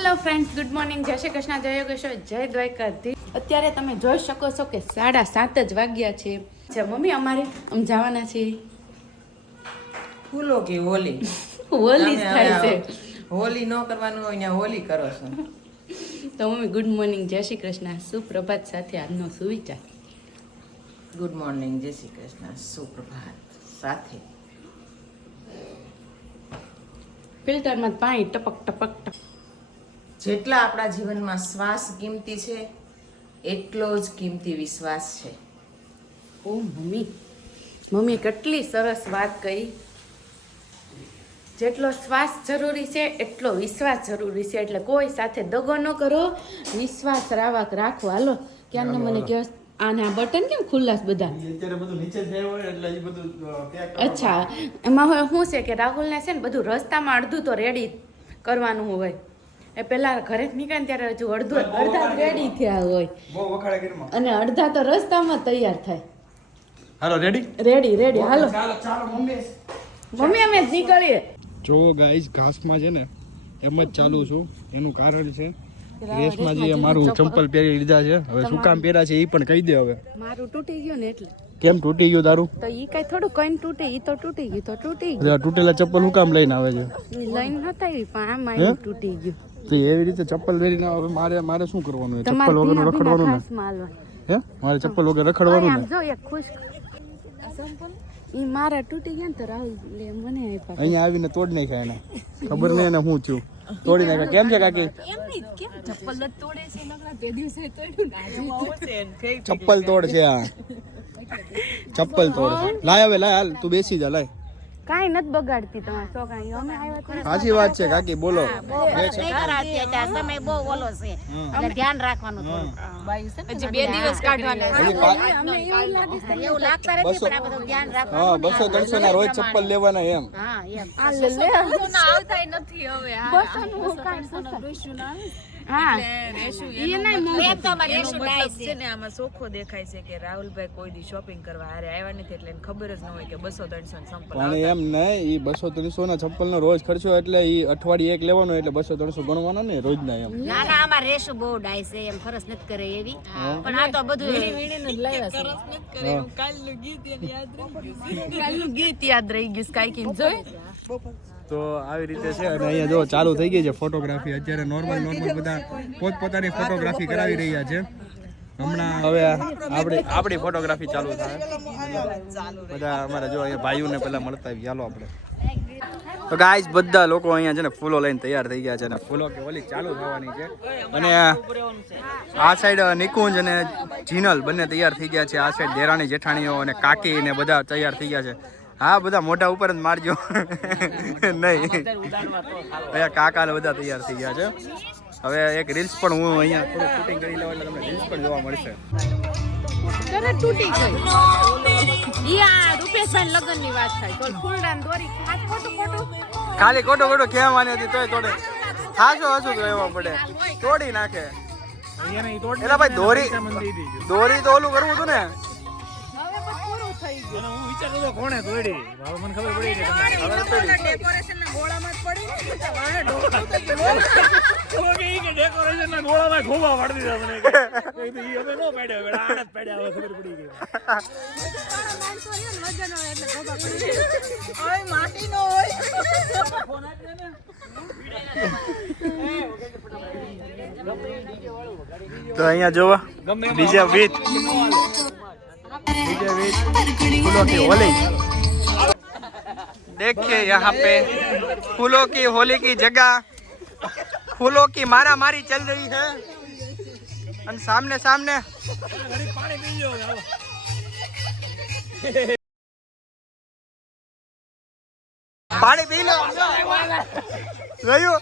Hello friends, good morning. જય શ્રી કૃષ્ણ, જય યોગેશ્વર, જય દ્વારકાધીશ. અત્યારે તમે જોઈ શકો છો કે 7:30 જ વાગ્યા છે. મમ્મી અમારે જવાના છે ફૂલો કે હોલી હોલી થાય છે. હોલી ન કરવાનું હોય ને હોલી કરો છો. તો મમ્મી ગુડ મોર્નિંગ, જય શ્રી કૃષ્ણ, સુપ્રભાત સાથે આજનો સુવિચાર. ગુડ મોર્નિંગ, જય શ્રી કૃષ્ણ, સુપ્રભાત સાથે ફિલ્ટરમાં પાણી ટપક ટપક ટપક. જેટલા આપણા જીવનમાં શ્વાસ કિંમતી છે એટલો જ કિંમતી વિશ્વાસ છે. ઓ મમ્મી કેટલી સરસ વાત કહી. જેટલો શ્વાસ જરૂરી છે એટલો વિશ્વાસ જરૂરી છે. એટલે કોઈ સાથે દગો ન કરો, વિશ્વાસ રાખવો. હાલો ક્યાં મને કહો આને આ બટન કેમ ખુલ્લા બધા? અચ્છા, એમાં હવે શું છે કે રાહુલને છે ને બધું રસ્તામાં અડધું તો રેડી કરવાનું હોય. એ પેલા ઘરે નીકળે ત્યારે હજુ અડધા રેડી થયા હોય અને અડધા તો રસ્તામાં તૈયાર થાય. હાલો રેડી હાલો મમ્મી અમે નીકળીએ. જો ગાઈસ ઘાસમાં છે ને એમ જ ચાલુ છું. એનું કારણ છે રેસમાં જે મારું ચંપલ પહેરી લીધા છે. હવે શું કામ પહેર્યા છે એ પણ કહી દે. હવે મારું તૂટી ગયું ને એટલે. કેમ તૂટી ગયું તારું? તો ઈ કઈ થોડું કઈ તૂટે, ઈ તો તૂટી ગયું તો તૂટી ગયું. તૂટેલા ચપ્પલ શું કામ લઈને આવે છે? લઈને નતા પણ આમાં તૂટી ગયું. તો એવી રીતે ચપ્પલ પહેરીને હવે મારે શું કરવાનું? ચપ્પલ વગર રખડવાનું ને? હે મારે ચપ્પલ વગર રખડવાનું ને? જો એક ખુશ ઈ મારા તૂટી ગયા ને તો રાહુલ લે મને આપ્યા. અહીંયા આવીને તોડ નાખ્યા એને. ખબર નહીં એને શું થયું. તોડી નાખ્યા. કેમ છે કાકી? કેમ ચપ્પલ જ તોડે છે? નકરા બે દિવસે તોડ્યું ને. ચપ્પલ તોડ છે આ. ચપ્પલ તોડ છે. લાય હવે લાય, હાલ તું બેસી જા. લાય કાઈ નથી બગાડતી તમારા છોકરા. અમે આવ્યા સાચી વાત છે કાકી, બોલો. સમય બહુ ઓલો છે એટલે ધ્યાન રાખવાનું થોડું. હજી 2 દિવસ કાઢવાના છે. એવું લાગતા નથી પણ આ બધું ધ્યાન રાખવાનું. હા 200-300 ના રોજ ચપ્પલ લેવાના એમ. હા એમ આ લે આવતાય નથી હવે. હા આમાં ચોખ્ખો દેખાય છે કે રાહુલભાઈ કોઈ દી શોપિંગ કરવા હારે આવ્યા નથી એટલે એને ખબર જ ન હોય કે 200-300 સંપલ. પણ એમ નહીં, ઈ 200-300 ના ચપ્પલ નો રોજ ખર્ચો એટલે ઈ અઠવાડિયે એક લેવાનો એટલે 200-300 ગણવાનો ને રોજ ના એમ. ના ના આમાં રેશું બહુ ડાય છે એમ ખરસ નથી કરે એવી. પણ આ તો બધું કાલનું ગીત યાદ રહી ગયું. કાઈ કિન જોઈ તો આવી રીતે છે. અને અહીંયા જો ચાલુ થઈ ગઈ છે ફોટોગ્રાફી. અત્યારે નોર્મલ બધા પોતપોતાની ફોટોગ્રાફી કરાવી રહ્યા છે. હમણાં હવે આપણી ફોટોગ્રાફી ચાલુ થાય. બધા અમારા જો અહીંયા ભાઈઓને પેલા મળતા આવી. ચાલો આપણે તો ગાઈસ બધા લોકો અહીંયા છે ને ફૂલો લઈને તૈયાર થઈ ગયા છે અને ફૂલો કે ઓલી ચાલુ થવાની છે. અને આ સાઈડ નિકુંજ અને જીનલ બંને તૈયાર થઈ ગયા છે. આ સાઈડ દેરાણી જેઠાણીઓ અને કાકી ને બધા તૈયાર થઈ ગયા છે. હા બધા મોઢા ઉપર જ મારજો નહીં. અહીંયા કાકા ને બધા તૈયાર થઈ ગયા છે. હવે એક રીલ્સ પણ હું અહીંયા થોડું શૂટિંગ કરી લઉં એટલે તમને રીલ્સ પણ જોવા મળશે. તૂટી ગઈ. ઈ આ રૂપેશભાઈ લગનની વાત થાય તો ફૂલડાન દોરી ખોટું ખાલી ખોટું કહેવાની હતી તોય તોડે. હાસો તો એવા પડે તોડી નાખે. એલા ભાઈ દોરી તો ઓલું કરવું હતું ને. કોણે તોડી? મને ખબર પડી કે ડેકોરેશન ના ગોળામાં જ પડી કે ડેકોરેશન ના ગોળામાં ખોબા પાડી દીધા મને. ઈ હવે નો પાડ્યા, હવે આને જ પાડ્યા. હવે ખબર પડી ગઈ. ઓય માટી નો હોય. તો અહીંયા જોવા બીજા બીચ फूलों की होली देखिए यहाँ पे फूलों की होली की जगह फूलों की मारा मारी चल रही है और सामने पानी पी लो गयो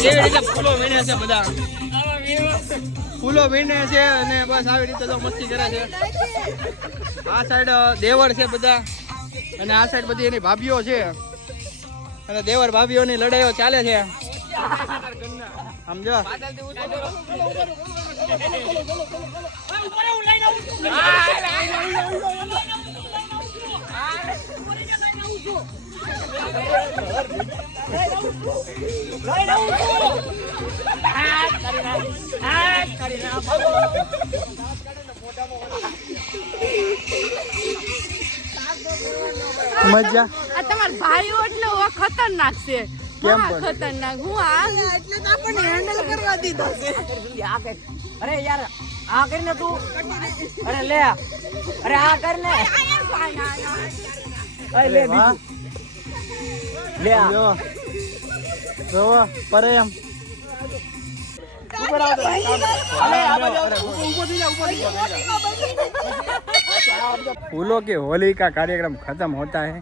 કેવી રીતે ફૂલો વીણે છે બધા. ફૂલો વીણે છે અને બસ આવી રીતે તો મસ્તી કરે છે. આ સાઈડ દેવર છે બધા અને આ સાઈડ બધી એની ભાભીઓ છે અને દેવર ભાભીઓની લડાઈઓ ચાલે છે. સમજો મજા આ તમારા ભાઈઓ એટલે ખતરનાક છે કેમ મહા પણ? ખતરનાક હું આ એટલે તો આપણને હેન્ડલ કરવા દીધો છે અરે યાર આ કરીને તું અરે લે અરે આ કરીને અરે લે વાહ. લે આ. જો જોવો પરે એમ ઉપર આવો તો. અરે આ બાજુ આવો. ઊભો થઈ જા ઊભો થઈ જા. फूलों के होली का कार्यक्रम खत्म होता है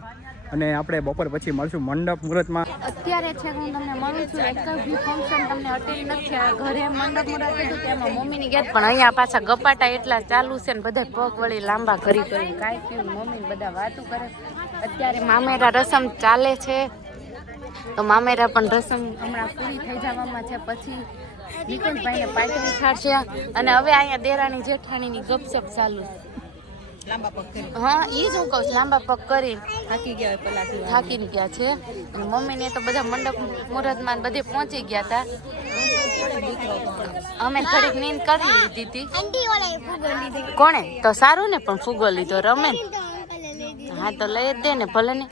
અને આપણે બપોર પછી મળશું મંડપ મુહૂર્તમાં. અત્યારે છે હું તમને મળું છું એક બી ફંક્શન તમને અટેન્ડ નથી થયા ઘરે મંડપ મુહૂર્ત હતું તેમાં મમ્મીની ગયા પણ અહીંયા પાછા ગપાટા એટલા ચાલુ છે ને બધા પગ વળી લાંબા કરી કરી કાંઈ થયું મમ્મી બધા વાતું કરે અત્યારે મામેરા રસમ ચાલે છે તો મામેરા પણ રસમ હમણાં પૂરી થઈ જવામાં છે પછી નિકુંજભાઈને પાર્ટી ખાડશે અને હવે અહીંયા દેરાણી જેઠાણીની ગપસપ ચાલુ હા એ જ હું કહું છું લાંબા પગ કરી થાકીને ગયા છે અને મમ્મીને તો બધા મંડપ મુહૂર્તમાં બધે પહોંચી ગયા હતા અમે થોડીક નીંદ કરી લીધી હતી કોણે તો સારું ને પણ ફૂગો લીધો રમે ને હા તો લઈ જ દે ને ભલે ને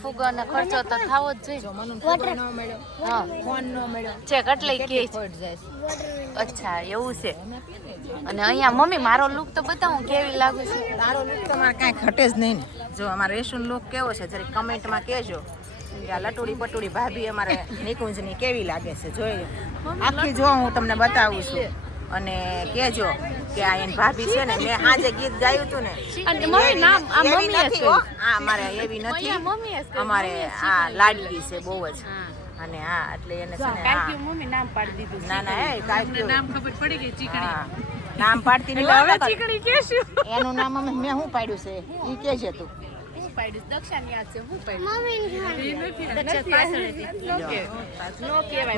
ફૂગો ને ખર્ચો તો થવો જ જોઈએ હા છે કેટલી કે અચ્છા એવું છે અને અહીંયા મમ્મી મારો લુક તો બતાવું કેવી લાગુ છે તારો લુક તો મારે કાંઈ ઘટે જ નહીં ને જો અમારો રેશનનો લુક કેવો છે જરી કમેન્ટમાં કહેજો કે આ લટુડી પટુડી ભાભી અમારે નિકુંજની કેવી લાગે છે જોઈ આખી જો હું તમને બતાવું છું અને કહેજો કે આ એની ભાભી છે ને મેં આજે ગીત ગાયું હતું ને અને મમ્મી નામ આ એવી મમ્મીએ નથી કહ્યું. હો. આ અમારે એવી નથી મમ્મીએ કહ્યું. અમારે આ લાડકી છે બહુ જ અને હા એટલે એને છે ને કાંઈ મમ્મી નામ પાડી દીધું ના ના એ કાંઈ નામ ખબર પડી ગઈ ચીકણી નામ પાડતી નહીં હવે ચીકણી કેશું એનું નામ અમે મેં શું પાડ્યું છે એ કે છે તું હું પાડ્યું દક્ષાની યાદ છે હું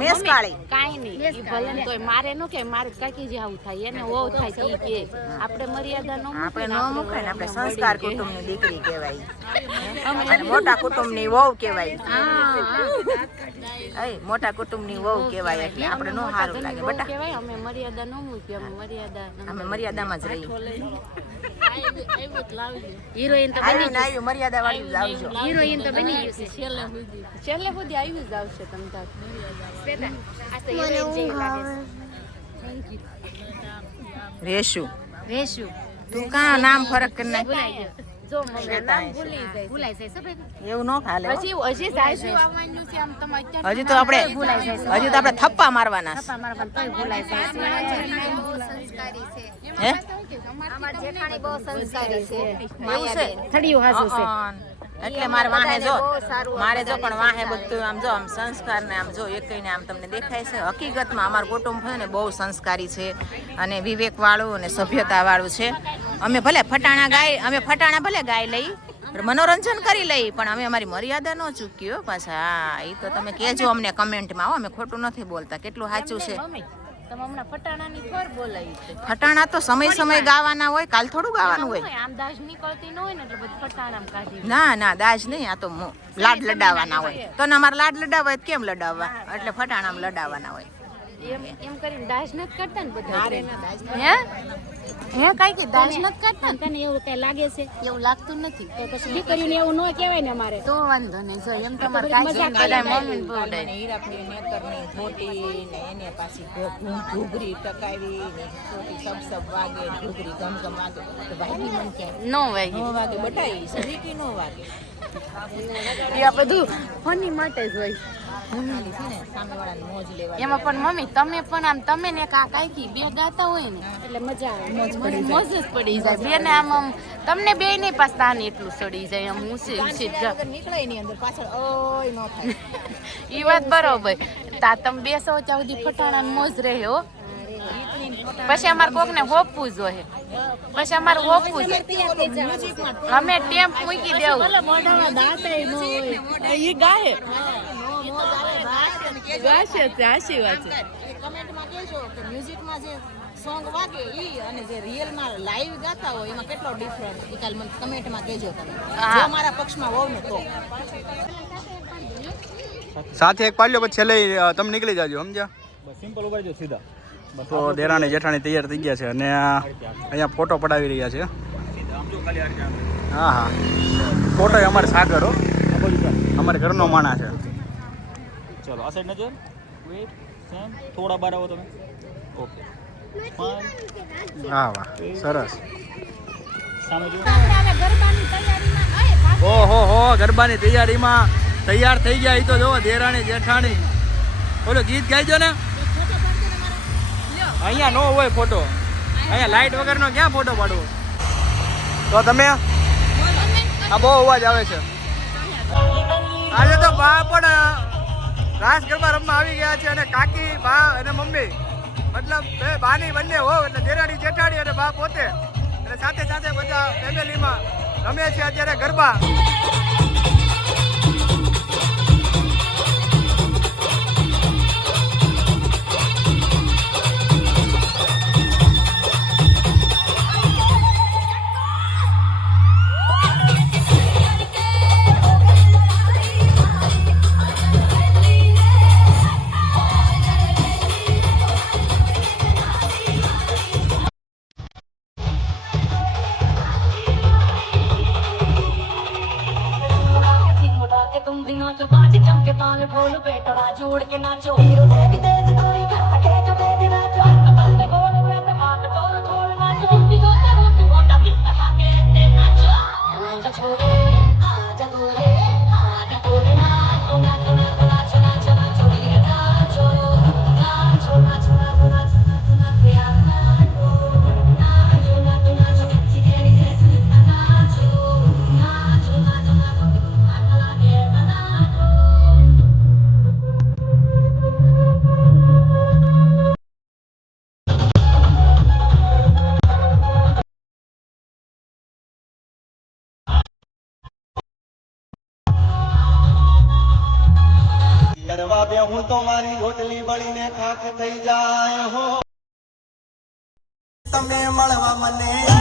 મેસ કાળી કાંઈ નહીં ઈ ભલે ને તોય મારે નો કે મારે કાકી જે આવું થાય એને વહુ થાય તો ઈ કે આપણે મર્યાદા નો આપણે ન મૂકાય ને આપણે સંસ્કાર કુટુંબની દીકરી કહેવાય અને મોટા કુટુંબની વહુ કહેવાય મોટા કુટુંબની વહુ કહેવાય એટલે આપણે નો સારું લાગે બેટા કહેવાય અમે મર્યાદા નો મૂકી અમે મર્યાદામાં જ રહી હિરોઈન તો આવ્યું ને આવ્યું મર્યાદા વાળી જ આવજો હિરોઈન તો બની ગયું છે છેલ્લે સુધી આવ્યું જ આવશે તમ તાર શ્વેતા આ તો હિરોઈન જેવી લાગે છે રેશું રેશું તું કાં નામ ફરક કરી નાખ ભૂલાઈ ગયો જો મમ્મી નામ ભૂલી જાય ભૂલાઈ જાય સફેદ એવું ન ખાલે હો. હજી સાચું આવવાનું છે આમ તમે અત્યારે હજી તો આપણે થપ્પા મારવાના છે. મારા પણ તોય ભૂલાઈ જાય હે એવું છે થડિયું હાસું છે એટલે મારે વાહે જો મારે જો પણ વાહે બધું આમ જો આમ સંસ્કાર ને આમ જો એકઈને આમ તમને દેખાય છે હકીકતમાં અમારું કુટુંબ છે ને બહુ સંસ્કારી છે અને વિવેક વાળું અને સભ્યતા વાળું છે અમે ભલે ફટાણા ભલે ગાઈ લઈ મનોરંજન કરી લઈ પણ અમે અમારી મર્યાદા ન ચૂકી હો પાછા હા એ તો તમે કહેજો અમને કમેન્ટમાં અમે ખોટું નથી બોલતા કેટલું સાચું છે મમ્મી તમે હમણાં ફટાણાની ખોર બોલાવી છે ફટાણા તો સમય ગાવાના હોય કાલ થોડું ગાવાનું હોય આમ દાજ નીકળતી ન હોય ને એટલે બધું ફટાણામાં કાઢી ના દાજ નહીં આ તો લાડ લડાવવાના હોય તો ને અમારે લાડ લડાવવા હોય તો કેમ લડાવવા એટલે ફટાણામાં લડાવવાના હોય એમ કરીને દાજ નથી કરતા ને બધા હે કાઈ કે દાજ નથી કરતા ને તને એવું કઈ લાગે છે એવું લાગતું નથી તો પછી દીકરીને એવું ન કહેવાય ને અમારે તો વાંધો નહીં જો એમ તમારે કાઈ બધા મમ્મી બોલાય હીરાપની નેતરની ધોતી ને એને પાછી ઘૂઘરી ટકાવી ને છોટી સબ વાગે ઘૂઘરી ગમગમ વાગે તો વાગી મન કે નો વાગે નો વાગે બટાઈ સરીકી નો વાગે એ આ બધું ફની માટે જ હોય ખાલી છે ને સામેવાળાને મોજ લેવા એમાં પણ મમ્મી તમે પણ આમ તમે ને કાકી બે ગાતા હોય ને એટલે મજા આવે મોજ જ પડી જાય બે ને આમ તમને બે નહીં પાછા ને એટલું સડી જાય આમ નીકળે ની અંદર પાછળ ઓય નો થાય ઈ વાત બરોબર તા તમે બેસો ત્યાં સુધી ફટાણા મોજ રહે હો પછી અમારે કોક ને હોપવું જોઈએ પછી અમારે હોપવું અમે ટેમ્પ મૂકી દેવું ઈ ગાય વાસે છે હાચી વાત છે એ કમેન્ટમાં કહેજો કે મ્યુઝિકમાં જે સોંગ વાગે ઈ અને જે રિયલમાં લાઈવ ગાતા હોય એમાં કેટલો ડિફરન્ટ એ કાલ મને કમેન્ટમાં કહેજો તમે જો મારા પક્ષમાં હોવ ને તો સાથે એક પાડ્યો પછી છેલ્લે તમે નીકળી જાજો સમજ્યા સિમ્પલ ઉગાડજો સીધા તો દેરાણી જેઠાણી તૈયાર થઈ ગયા છે અને અહીંયા ફોટો પડાવી રહ્યા છે હા હા ફોટો અમારે સાગર હો અમારે ઘરનો માણા છે ચલો આ સાઈડ નજર વેટ સેમ થોડા બહાર આવો તમે ઓકે હા વાહ સરસ સામે જો ઓહો હો ગરબાની તૈયારીમાં તૈયાર થઈ ગયા એ તો જો દેરાણી જેઠાણી બોલો ગીત ગાઈજો ને અહીંયા નો હોય ફોટો અહીંયા લાઈટ વગરનો ક્યાં ફોટો પાડવો તો તમે આ બહુ અવાજ આવે છે આજે તો બા પણ રાસ ગરબા રમવા આવી ગયા છે અને કાકી બા અને મમ્મી મતલબ બે બાની બંને હો એટલે દેરાણી જેઠાણી અને બા પોતે અને સાથે સાથે બધા ફેમિલીમાં રમે છે અત્યારે ગરબા तुम दिनों तो बाज चमके ताल बोल बेटा जोड़ के नाचो हीरो देवी तेज कोई के जो दे दे नाचो बंदे बोल बेटा हाथ तोड़ तोड़ नाचो दिखो तेरे तू मोटा पिस्ता के ते नाचो आजा छोरे आजा गोरे आजा गोरे नाचो नाचो नाचो नाचो नाचो नाचो ये नाचो नाचो नाचो नाचो नाचो नाचो यार नाचो नाचो नाचो नाचो चिकेरी जैसे नाचो नाचो नाचो नाचो કરવા દે હું તો મારી રોટલી બળીને ખાખ થઈ જાય હો તમે મળવા મને